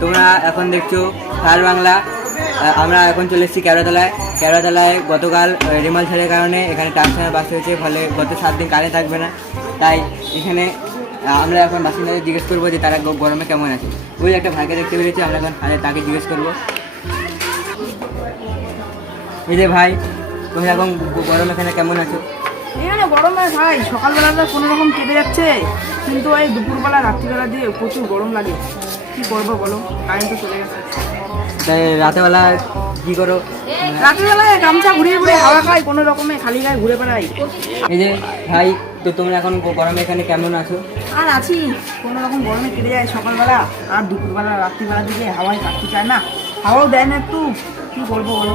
তোমরা এখন দেখছো স্টার বাংলা। আমরা এখন চলে এসেছি কেওড়াতলায় গতকাল রেমাল ছাড়ের কারণে এখানে ট্রান্সফার বাস হয়েছে, ফলে গত 7 দিন কারেন্ট থাকবে না। তাই এখানে আমরা এখন বাসিন্দাদের জিজ্ঞেস করবো যে তারা গরমে কেমন আছে। ওই একটা ভাইকে দেখতে পেরেছি, আমরা এখন তাকে জিজ্ঞেস করবো। এই যে ভাই, তুমি এখন গরমে এখানে কেমন আছো? এখানে গরমে ভাই সকালবেলাটা কোনো রকম কেটে যাচ্ছে, কিন্তু এই দুপুরবেলা রাত্রিবেলা দিয়ে প্রচুর গরম লাগে। কি করবো বলো, কারেন্ট তো চলে গেছে। তাই রাতেবেলা কী করো? রাত্রিবেলায় গামছা ঘুরিয়ে ঘুরে হাওয়া খাই, কোনো রকমে খালি গায়ে ঘুরে বেড়াই। এই যে ভাই, তো তোমরা এখন গরমে এখানে কেমন আছো? আর আছি, কোনো রকম গরমে কেটে যায় সকালবেলা, আর দুপুরবেলা রাত্রিবেলা দিকে হাওয়ায় কাটতে চায় না, হাওয়াও দেয় না একটু। কি করবো বলো?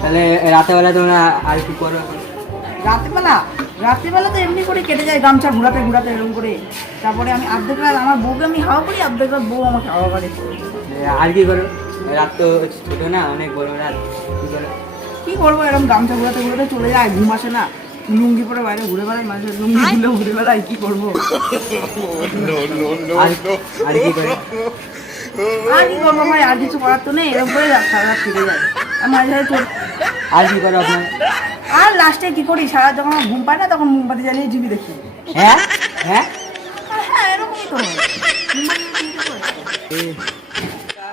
তাহলে রাতেবেলা তোমরা আর কি করো এখন? রাত্রিবেলা তো এমনি করে কেটে যায়, গামছা ঘুরাতে ঘুরাতে এরকম করে। তারপরে আমি অর্ধেক রাত আমার বউকে আমি হাওয়া করি, অর্ধেক রাত বউ আমাকে হাওয়া করে। আর কি করো? রাত তো ছোটো না, অনেক বড় রাত, কী করো? কি করবো, এরকম গামছা ঘুরাতে ঘুরাতে চলে যায়, ঘুম আসে না। লুঙ্গি পরে বাইরে ঘুরে বেড়াই, মানুষের লুঙ্গি খুলেও ঘুরে বেড়াই। কি করবো? আর কি করো? আর কি করবো ভাই, আর কিছু করার তো নেই, এরকম করে সারা রাত কেটে যায়। আর মাঝে মাঝে আর কি করো আপনার? আর লাস্টে কি করি, সারা যখন আমার ঘুম পায় না তখন মোমবাতি জ্বালিয়ে টিভি দেখি। হ্যাঁ হ্যাঁ, হ্যাঁ এরকমই তো হয়। মোমবাতি জ্বালিয়ে TV দেখো।